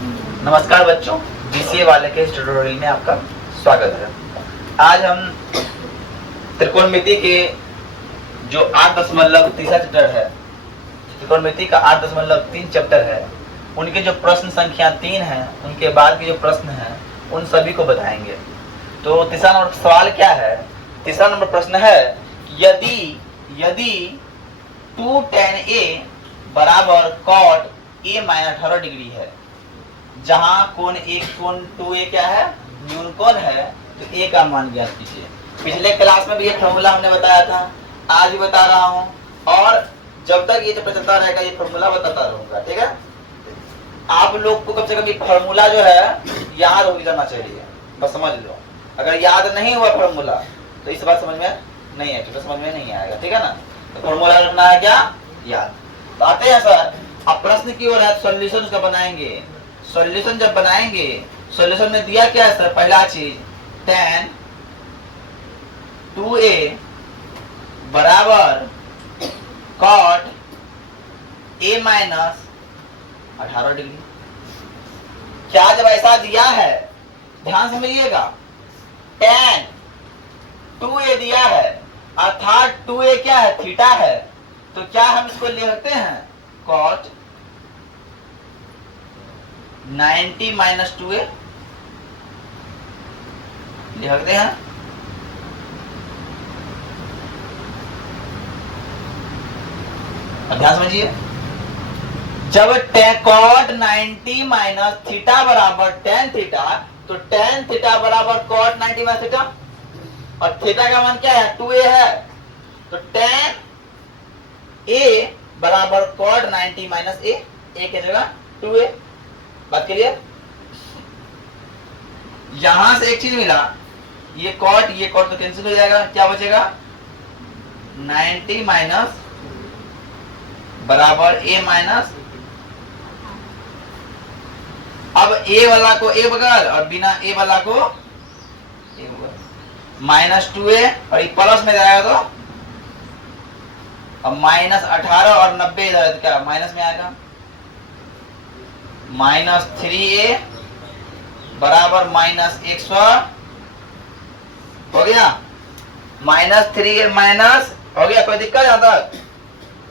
नमस्कार बच्चों, बीसीए वाले के इस ट्यूटोरियल में आपका स्वागत है। आज हम त्रिकोणमिति के जो 8.3 चैप्टर है, त्रिकोणमिति का 8.3 चैप्टर है, उनके जो प्रश्न संख्या 3 है, उनके बाद के जो प्रश्न हैं उन सभी को बताएंगे। तो तीसरा नंबर सवाल क्या है? तीसरा नंबर प्रश्न है, यदि 2 tan A बराबर cot A माइनस 18 डिग्री है, जहां कोण 2A क्या है? न्यून कोण है, तो A का मान ज्ञात कीजिए। पिछले क्लास में भी ये फॉर्मूला हमने बताया था, आज भी बता रहा हूं, और जब तक ये चैप्टर चलता रहेगा ये फॉर्मूला बताता रहूंगा। ठीक है, आप लोग को कम से कम ये फॉर्मूला जो है याद हो जाना चाहिए, बस समझ लो। अगर याद नहीं हुआ फॉर्मूला तो इस बात समझ में नहीं आएगा, तो समझ में नहीं आएगा। ठीक है ना, तो फॉर्मूला रखना है क्या? याद। तो आते हैं सर, अब प्रश्न की ओर है, सॉल्यूशन का बनाएंगे। सॉल्यूशन जब बनाएंगे, सॉल्यूशन में दिया क्या है सर? पहला चीज tan 2A बराबर cot A माइनस 18 डिग्री। क्या जब ऐसा दिया है, ध्यान समझिएगा, tan 2A दिया है अर्थात 2A क्या है? थीटा है। तो क्या हम इसको लिखते हैं? cot 90 माइनस 2A लिखते हैं। ध्यान समझिए, जब cot 90 माइनस थीटा बराबर tan थीटा, तो tan थीटा बराबर cot 90 माइनस थीटा, और थीटा का मान क्या है? 2A है, तो tan A बराबर cot 90 माइनस A की जगह 2A। बात क्लियर? यहां से एक चीज मिला, ये cot तो कैंसिल हो जाएगा, क्या बचेगा? 90 माइनस बराबर A माइनस, अब A वाला को A बगल और बिना A वाला को A बगल, माइनस 2A और ये प्लस में जाएगा तो अब माइनस 18 और 90 इधर, क्या माइनस में आएगा? माइनस 3A बराबर माइनस 100 हो गया। माइनस 3A माइनस हो गया, कोई दिक्कत यहां तक?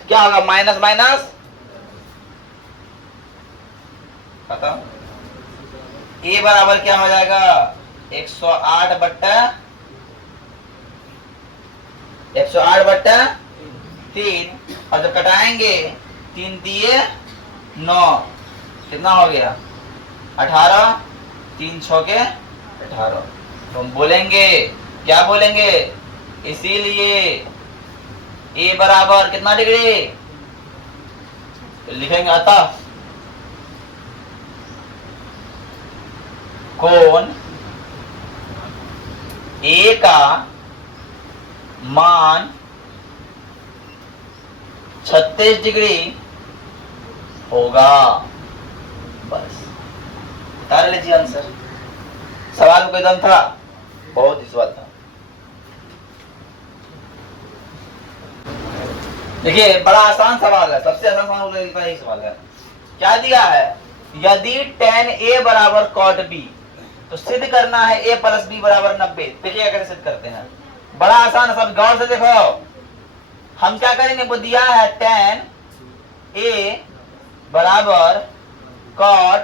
क्या होगा? माइनस माइनस बताओ, A बराबर क्या हो जाएगा? 108 बट्टा 3, और जब कटाएंगे 3 दिए 9, कितना हो गया? 18, 3 6 के 18। तो हम बोलेंगे, क्या बोलेंगे? इसीलिए A बराबर कितना डिग्री? तो लिखेंगे अतः कोण A का मान 36 डिग्री होगा। बस बता लीजिए आंसर। सवाल कोई दम था? बहुत ही सवाल था। देखिए, बड़ा आसान सवाल है, सबसे आसान सवाल का ही सवाल है। क्या दिया है? यदि tan A बराबर cot B, तो सिद्ध करना है A प्लस B बराबर 90। देखिए कैसे सिद्ध करते हैं, बड़ा आसान है, सब गौर से देखो। हम क्या करेंगे? वो दिया है tan A बराबर cot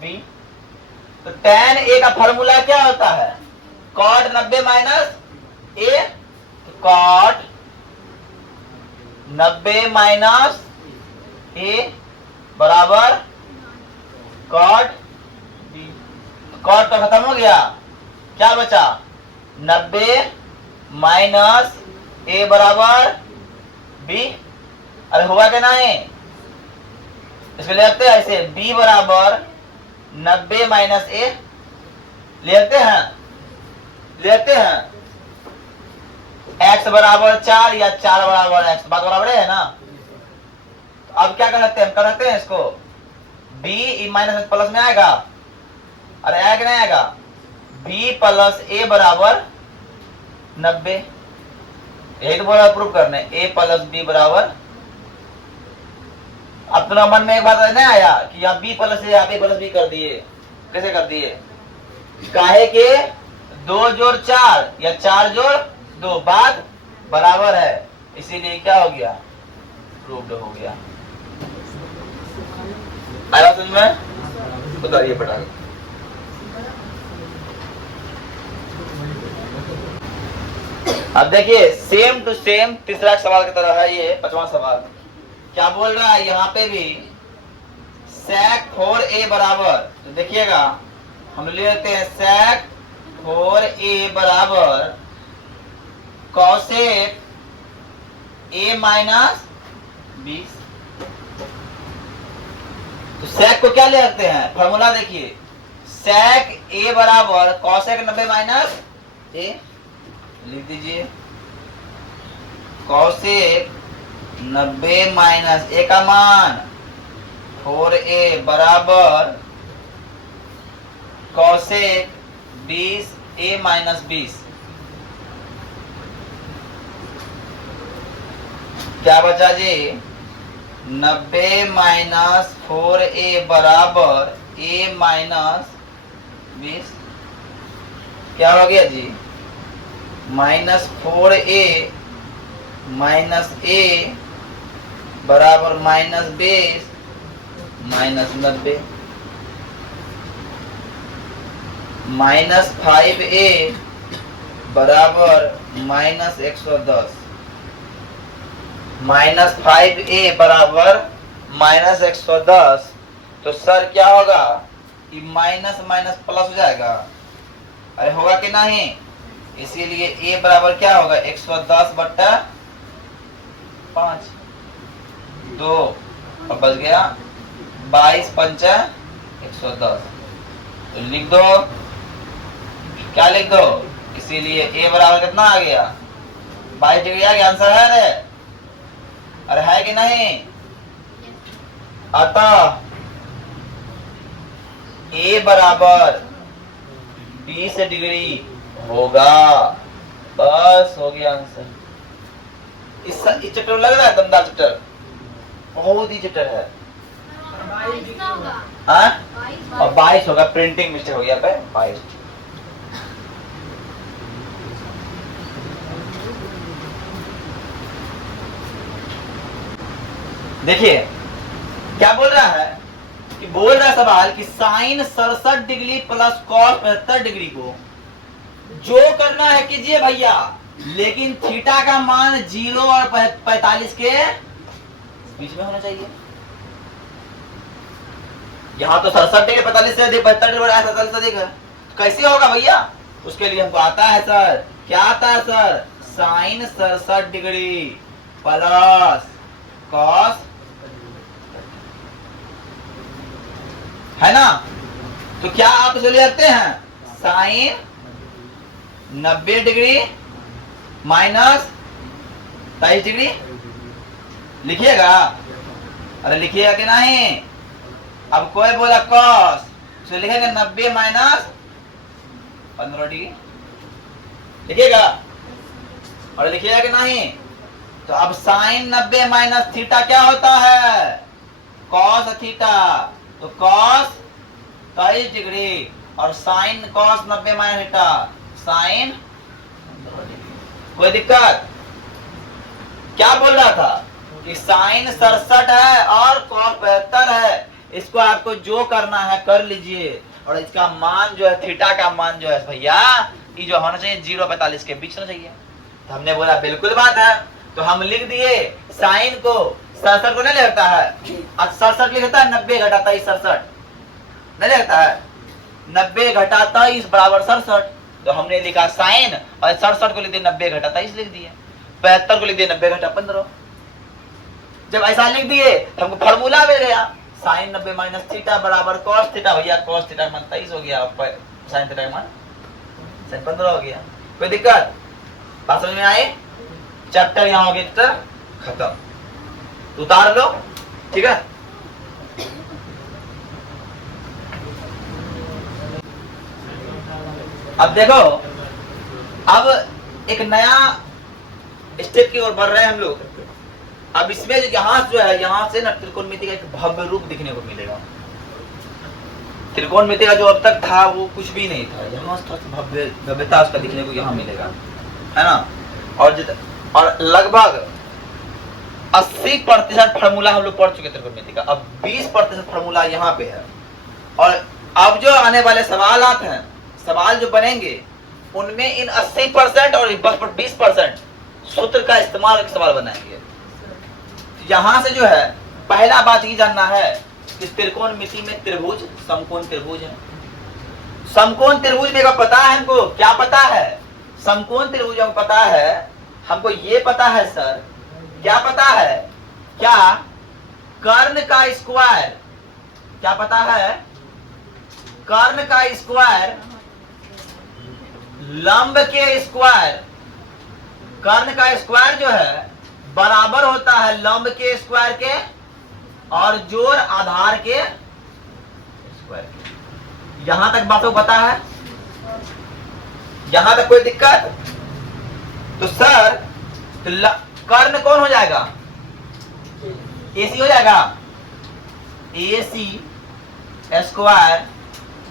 B, तो tan A का फॉर्मूला क्या होता है? cot 90 माइनस A, तो cot 90 माइनस A बराबर cot B। cot तो खत्म हो गया, क्या बचा? 90 माइनस A बराबर B। अरे हुआ क्या नहीं? इसको लिखते हैं ऐसे, B बराबर 90 माइनस A लिखते हैं x बराबर 4 या 4 बराबर x, बात बराबर है ना? अब क्या कर सकते हैं? हम कर सकते हैं इसको b माइनस प्लस में आएगा, अरे आएगा नहीं आएगा? b प्लस a बराबर 90, यही तो बोला प्रूफ करने, a प्लस b बराबर अपना मन में एक बात नहीं आया कि आप b प्लस ए आप a प्लस बी कर दिए, कैसे कर दिए? काहे के 2 जोड़ 4 या 4 जोड़ 2 बात बराबर है, इसीलिए क्या हो गया? प्रूव्ड हो गया। आया समझ में? बताइए पटाखे। अब देखिए सेम टू सेम तीसरा सवाल की तरह है ये 5वां सवाल। क्या बोल रहा है यहाँ पे भी? sec 4a बराबर, तो देखिएगा हम ले लेते हैं sec 4a बराबर cosec a माइनस 20। तो sec को क्या ले सकते हैं? फॉर्मूला देखिए, sec a बराबर cosec 90 माइनस a, लिख दीजिए cosec 90 माइनस a का मान 4a बराबर cosec 20a माइनस 20। क्या बचा जी? 90 माइनस 4a बराबर a माइनस 20। क्या हो गया जी? माइनस 4a माइनस a बराबर माइनस 20 माइनस 90, माइनस 5a बराबर माइनस 110, माइनस 5a बराबर माइनस 110। तो सर क्या होगा? कि माइनस माइनस प्लस हो जाएगा, अरे होगा कि नहीं? इसीलिए a बराबर क्या होगा? 110 बट्टा 5, 2 और बच गया 22 पंचा 110। तो लिख दो, क्या लिख दो? इसीलिए a बराबर कितना आ गया? 22 डिग्री आ गया। आंसर है रे? अरे है कि नहीं? अतः a बराबर 20 डिग्री होगा। बस हो गया आंसर। इस चैप्टर लग रहा है दमदार चैप्टर, बहुत ही चैप्टर है। हाँ? और 22 होगा, प्रिंटिंग मिस्टेक हो गया पे 22। देखिए क्या बोल रहा है कि बोल रहा है सवाल कि sine 67 degree plus cos 75 degree को जो करना है कीजिए भैया, लेकिन थीटा का मान 0 और 45 के बीच में होना चाहिए। यहाँ तो 67 डिग्री 45 से अधिक 75 डिग्री 47 से अधिक है, कैसे होगा भैया? उसके लिए हमको आता है सर, क्या आता है sir? Sine 67 degree plus cos, है ना? तो क्या आप इसे ले सकते हैं? साइन 90 डिग्री माइनस 23 डिग्री लिखिएगा। अरे लिखिएगा कि नहीं? अब कोई बोला कॉस, तो लिखेंगे 90 माइनस 15 डिग्री लिखिएगा। और लिखिएगा कि नहीं? तो अब साइन 90 माइनस थीटा क्या होता है? Cos theta. तो कॉस 23 डिग्री और sine cos 90 minus theta sine. कोई दिक्कत? क्या बोल रहा था कि साइन 67 है और कॉस 75 है, इसको आपको जो करना है कर लीजिए। और इसका मान जो है, थीटा का मान जो है भैया, ये जो होना चाहिए 0 और 45 के बीच होना चाहिए। तो हमने बोला बिल्कुल बात है, तो हम लिख दिए साइन को 67 को नहीं लिखता है, 67 लिखता है 90 घटा 23 67 नहीं लिखता है, 90 घटा 23 बराबर 67। तो हमने लिखा साइन और 67 को लिख दिया 90 घटा 23 लिख दिए, 75 को लिख दिया 90 घटा 15। जब ऐसा लिख दिए तो हमको फॉर्मूला मिल गया, साइन 90 माइनस थीटा बराबर कॉस थीटा। भैया कॉस थीटा मान 23 हो गया, साइन थीटा मान साइन 15 हो गया। कोई दिक्कत? बात समझ में आई? चैप्टर यहाँ हो गया, चैप्टर खत्म, उतार लो, ठीक है। अब देखो, अब एक नया स्टेप की ओर बढ़ रहे हैं हम लोग। अब इसमें यहाँ जो है, यहाँ से ना त्रिकोणमिति का एक भव्य रूप दिखने को मिलेगा। त्रिकोणमिति का जो अब तक था वो कुछ भी नहीं था, यहाँ से भव्यता उसका दिखने को यहाँ मिलेगा, है ना। और लगभग 80% फार्मूला हम लोग पढ़ चुके त्रिकोणमिति का, अब 20% फार्मूला यहाँ पे है। और अब जो आने वाले सवाल हैं, सवाल जो बनेंगे उनमें इन 80% और 20% सूत्र का इस्तेमाल करके सवाल बनाएंगे। यहाँ से जो है पहला बात ये जानना है कि त्रिकोणमिति में त्रिभुज समकोण त्रिभुज है। समकोण त्रिभुज में पता है हमको, क्या पता है? समकोण त्रिभुज हमको पता है, हमको ये पता है सर, क्या पता है? क्या कर्ण का स्क्वायर, क्या पता है? कर्ण का स्क्वायर लंब के स्क्वायर, कर्ण का स्क्वायर जो है बराबर होता है लंब के स्क्वायर के और जोड़ आधार के स्क्वायर के। यहां तक बातों पता है? यहां तक कोई दिक्कत? तो सर कर्ण कौन हो जाएगा? AC हो जाएगा। AC स्क्वायर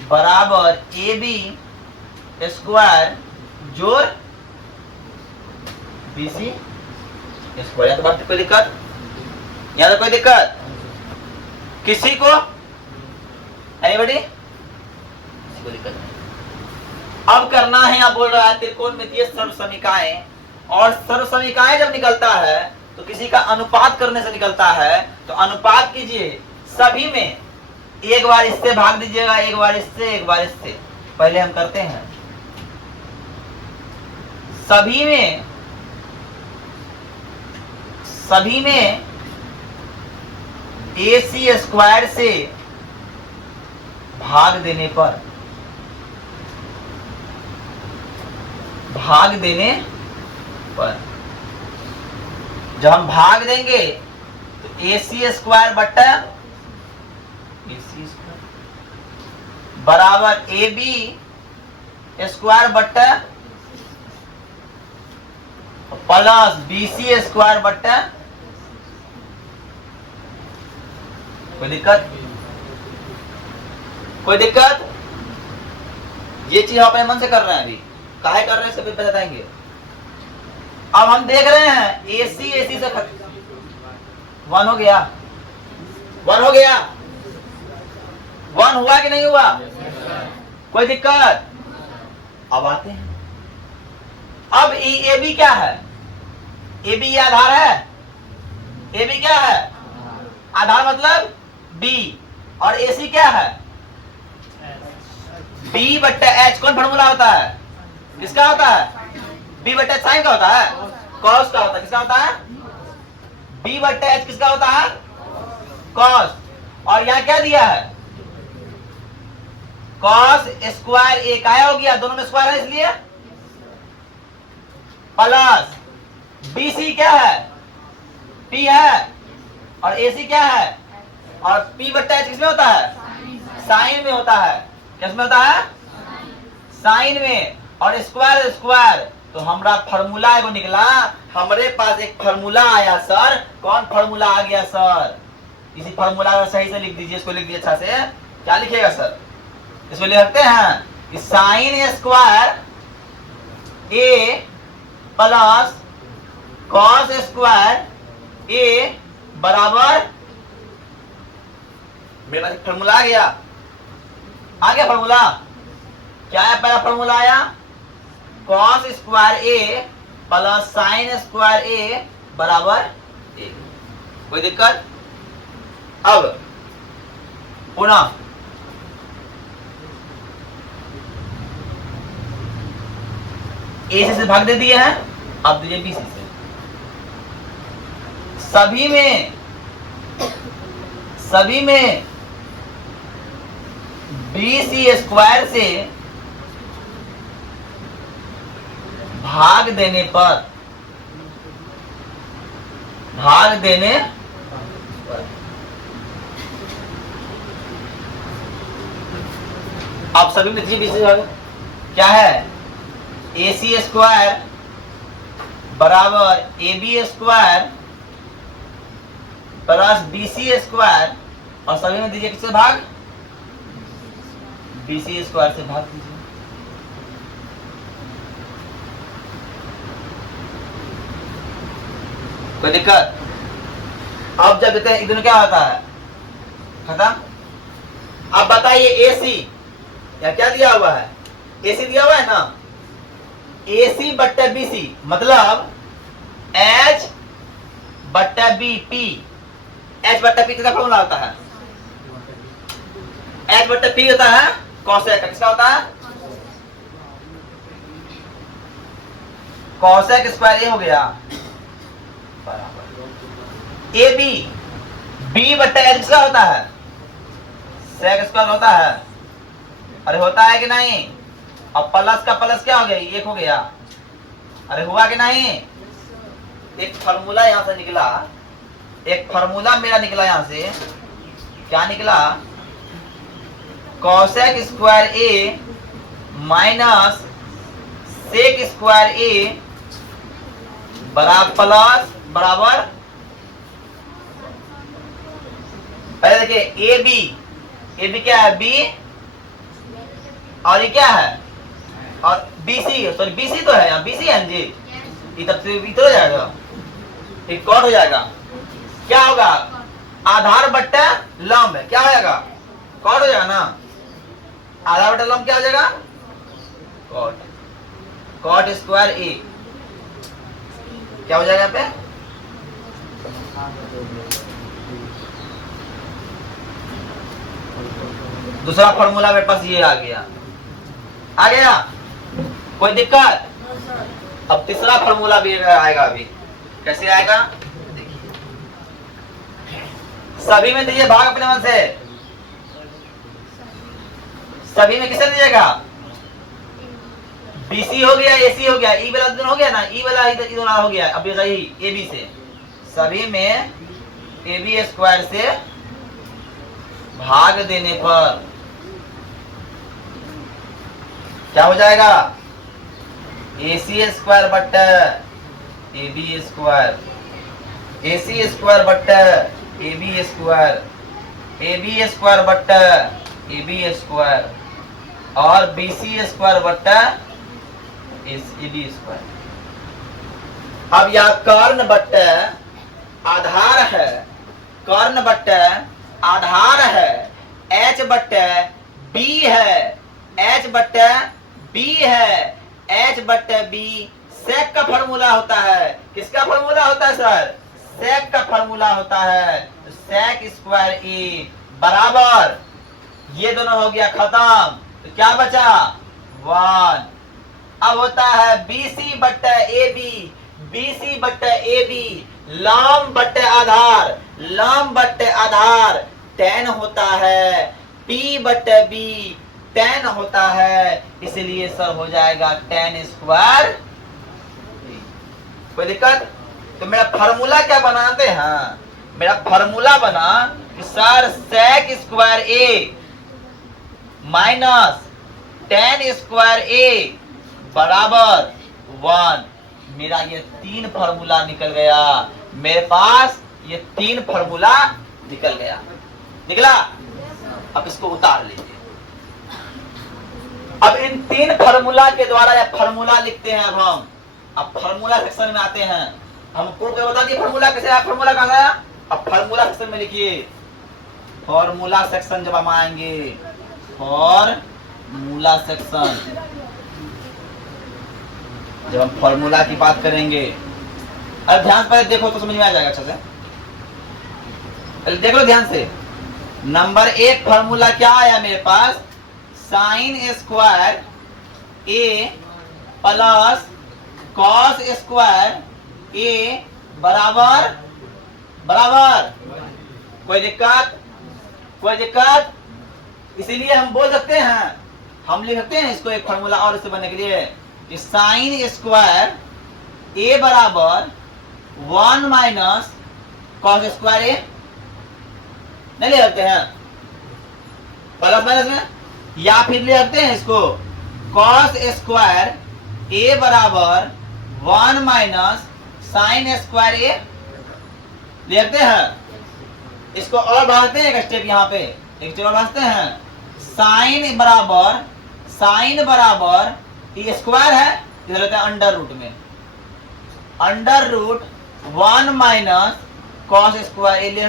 बराबर AB स्क्वायर जोड़ BC स्क्वायर। यहाँ तो बात कोई दिक्कत? यहाँ तो कोई दिक्कत किसी को? एनीबॉडी? किसी को दिक्कत नहीं। अब करना है, यहाँ बोल रहा है त्रिकोणमितीय सर्वसमीकाएं, और सर्वसमीकाएं जब निकलता है तो किसी का अनुपात करने से निकलता है। तो अनुपात कीजिए, सभी में एक बार इससे भाग दीजिएगा, एक बार इससे, एक बार इससे। पहले हम करते हैं सभी में AC स्क्वायर से भाग देने पर, जब हम भाग देंगे तो AC स्क्वायर बट्टा AC स्क्वायर बराबर AB स्क्वायर बट्टा प्लस BC स्क्वायर बट्टा। कोई दिक्कत? कोई दिक्कत? ये चीज आप अपने मन से कर रहे हैं, अभी काहे कर रहे हैं सभी बताएंगे। अब हम देख रहे हैं AC से 1 हो गया, 1 हो गया, 1 हुआ कि नहीं हुआ? कोई दिक्कत? अब आते हैं, अब AB क्या है? AB ये आधार है। AB क्या है? आधार मतलब B, और AC क्या है? B बट्टा H। कौन फॉर्मूला होता है? किसका होता है? B बट्टा साइन का होता है, कॉस का होता है। किसका होता है? B बट्टा H किसका होता है? कॉस। और यहाँ क्या दिया है? कॉस स्क्वायर A का हो गया, दोनों में स्क्वायर है इसलिए, प्लस BC क्या है? P है, और AC क्या है? और P बट्टा H किसमें होता है? साइन में होता है। किसमें होता है? साइन में। और स्क्वायर स्क्वायर, तो हमारा फार्मूला एगो निकला, हमारे पास एक फार्मूला आया सर। कौन फार्मूला आ गया सर? इसी फार्मूला को सही से लिख दीजिए, इसको लिख दीजिए अच्छा से। क्या लिखेगा सर? इसको लिखते हैं कि sine square A plus cos square A बराबर, मेरा फार्मूला आ गया फार्मूला। क्या है पहला फार्मूला आया? Cos square A plus sine square A बराबर 1। कोई दिक्कत? अब पुनः AC से भाग दे दिए हैं, अब दीजिए BC से। सभी में BC स्क्वायर से भाग देने पर, आप सभी में BC क्या है? AC स्क्वायर बराबर AB square plus BC square, और सभी में दीजिए किससे भाग, BC स्क्वायर से भाग दीजिए। कोई दिक्कत? अब जब देते हैं इधर क्या होता है, खत्म। अब बताइए AC या क्या दिया हुआ है, AC दिया हुआ है ना, AC बट्टा BC मतलब H बट्टा BP। H बट्टा P किसका फॉर्मूला होता है, H बट्टा P होता है कॉसेक का, किसका होता है, कॉसेक स्क्वायर ए हो गया बराबर AB, B बट्टा H किसका होता है, सेक स्क्वायर होता है, अरे होता है कि नहीं। अब प्लस का प्लस क्या हो गया, एक हो गया, अरे हुआ कि नहीं। एक फार्मूला यहां से निकला, एक फार्मूला मेरा निकला यहां से, क्या निकला, कॉसेक स्क्वायर ए माइनस सेक स्क्वायर ए बराबर प्लस बराबर, पहले देखिए ए बी क्या है, बी, और ये क्या है, और BC, सॉरी BC तो है यहाँ, BC है जी, ये तब से इधर हो जाएगा, एक कॉट हो जाएगा, क्या होगा, आधार बट्टा लंब है, क्या हो जाएगा, कॉट हो जाएगा ना, आधार बट्टा लंब क्या हो जाएगा, कॉट, कॉट स्क्वायर ए क्या हो जाएगा यहाँ पे, दूसरा फॉर्मूला मेरे पास ये आ गया, आ गया, कोई दिक्कत। अब तीसरा फॉर्मूला भी आएगा, अभी कैसे आएगा देखिए, सभी में दीजिए भाग अपने मन से, सभी में किसे दीजिएगा, BC हो गया, AC हो गया, E वाला इधर हो गया ना, E वाला इधर हो गया, अब यही AB से, सभी में AB स्क्वायर से भाग देने पर क्या हो जाएगा, AC स्क्वायर बट्टा AB स्क्वायर, AC स्क्वायर बट्टा AB स्क्वायर, AB स्क्वायर बट्टा AB स्क्वायर, और BC स्क्वायर बट्टा AB स्क्वायर। अब यह कर्ण बट्टा आधार है, कर्ण बट्टा आधार है, H बट्टा B है, H बट्टा B है, H बट्टा B सेक का फॉर्मूला होता है, किसका फॉर्मूला होता है सर, सेक का फॉर्मूला होता है, तो सेक स्क्वायर ए बराबर, ये दोनों हो गया खत्म, तो क्या बचा 1। अब होता है BC बट्टा AB, BC बट्टा AB लंब बट्टे आधार, लंब बट्टे आधार tan होता है, P बट्टे B tan होता है, इसलिए सर हो जाएगा tan स्क्वायर। कोई दिक्कत? तो मेरा फार्मूला क्या बनाते हैं, मेरा फार्मूला बना कि sir sec square a minus tan square a बराबर 1। मेरा ये 3 फार्मूला निकल गया, मेरे पास ये 3 फार्मूला निकल गया, निकला। अब इसको उतार लीजिए। अब इन 3 फार्मूला के द्वारा या फार्मूला लिखते हैं। अब फार्मूला सेक्शन में आते हैं। हमको क्या बता दिए फार्मूला कैसे आया, फार्मूला कहां आया। अब फार्मूला सेक्शन में लिखिए, फार्मूला सेक्शन जब हम आएंगे, फार्मूला सेक्शन जब हम फार्मूला की बात करेंगे, अब ध्यान पर देखो तो समझ में आ जाएगा अच्छा से। देख लो ध्यान से। नंबर 1 फार्मूला क्या आया मेरे पास, साइन स्क्वायर ए प्लस कॉस स्क्वायर ए बराबर बराबर। कोई दिक्कत, कोई दिक्कत। इसीलिए हम बोल सकते हैं, हम लिख सकते हैं इसको एक फार्मूला और इससे बनने के लिए कि साइन स्क्वायर ए बराबर 1 माइनस कॉस स्क्वायर ए। नहीं ले सकते हैं प्लस माइनस में, या फिर ले सकते हैं इसको कॉस स्क्वायर ए बराबर 1 माइनस साइन स्क्वायर ए ले सकते हैं। इसको और बढ़ाते हैं एक स्टेप, यहाँ पे एक स्टेप और बढ़ाते हैं। साइन बराबर ये स्क्वायर है, इधर लेते हैं अंडर रूट में, under root 1 minus cos square A ले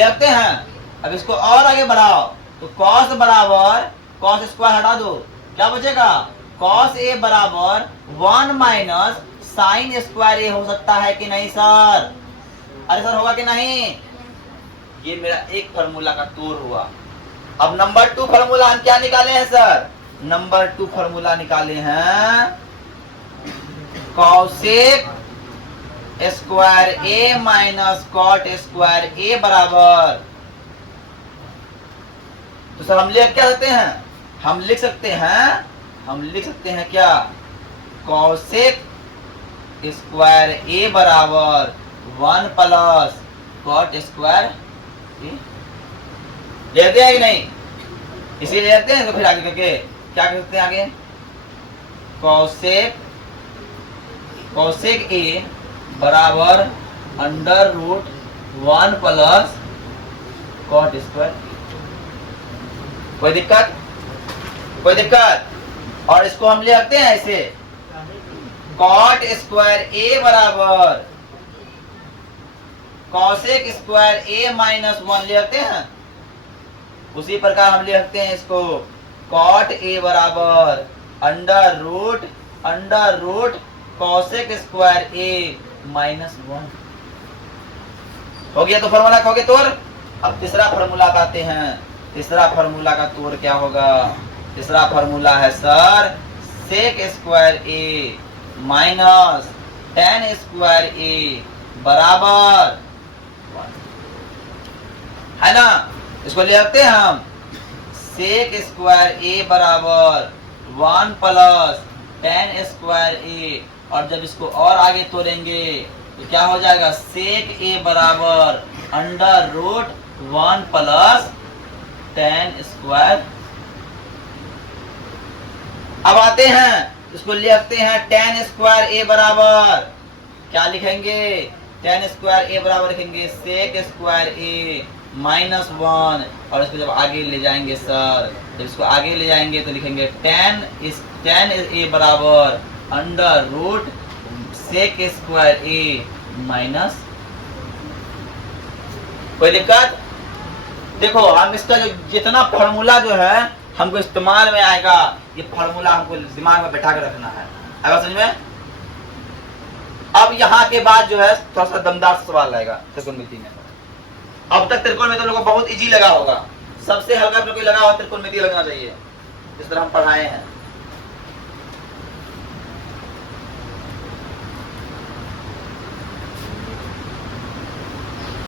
सकते हैं। अब इसको और आगे बढ़ाओ तो कॉस बराबर कॉस स्क्वायर हटा दो, क्या बचेगा? कॉस ए बराबर 1 माइनस साइन स्क्वायर ए हो सकता है कि नहीं सर? अरे सर होगा कि नहीं? ये मेरा एक फार्मूला का तोड़ हुआ। अब नंबर 2 फार्मूला हम क्या निकाले हैं सर? नंबर 2 फार्मूला निकाले हैं कॉसेक स्क्वायर ए माइनस कॉट स्क्वायर ए बराबर, तो सर हम लिख क्या सकते हैं? हम लिख सकते हैं क्या? कॉसेक स्क्वायर ए बराबर 1 प्लस कॉट स्क्वायर ए, लिखते हैं कि नहीं? इसीलिए लिखते हैं। तो फिर आगे करके क्या कर सकते हैं? आगे कॉसेक ए बराबर under root 1 plus cot square. कोई दिक्कत? और इसको हम ले सकते हैं ऐसे, कॉट स्क्वायर ए बराबर कॉसेक स्क्वायर ए माइनस 1 ले सकते हैं। उसी प्रकार हम ले सकते हैं इसको, कॉट ए बराबर अंडर रूट कॉसेक स्क्वायर ए माइनस 1 हो गया। तो फॉर्मूला हो गया तोड़। अब तीसरा फॉर्मूला आते हैं। तीसरा फॉर्मूला का तोड़ क्या होगा? तीसरा फॉर्मूला है सर सेक स्क्वायर ए माइनस टेन स्क्वायर ए बराबर 1, है ना? इसको ले आते हैं हम, सेक स्क्वायर ए बराबर 1 प्लस टेन स्क्वायर ए, और जब इसको और आगे तोड़ेंगे तो क्या हो जाएगा? सेक ए बराबर under root 1 plus tan square. अब आते हैं, इसको लिखते हैं टेन स्क्वायर ए बराबर क्या लिखेंगे? टेन स्क्वायर ए बराबर लिखेंगे सेक स्क्वायर ए माइनस 1, और इसको जब आगे ले जाएंगे सर, जब इसको आगे ले जाएंगे तो लिखेंगे टेन ए बराबर अंडर रूट सेक स्क्वायर ए माइनस। कोई दिक्कत? देखो हम इसका जो जितना फॉर्मूला जो है हमको इस्तेमाल में आएगा, ये फॉर्मूला हमको दिमाग में बैठा के रखना है। आएगा समझ में? अब यहाँ के बाद जो है थोड़ा सा दमदार सवाल आएगा त्रिकोणमिति में। अब तक त्रिकोणमिति लोगों को बहुत इजी लगा होगा, सबसे हल्का लगा हुआ त्रिकोणमिति लगना चाहिए, जिस तरह हम पढ़ाए हैं।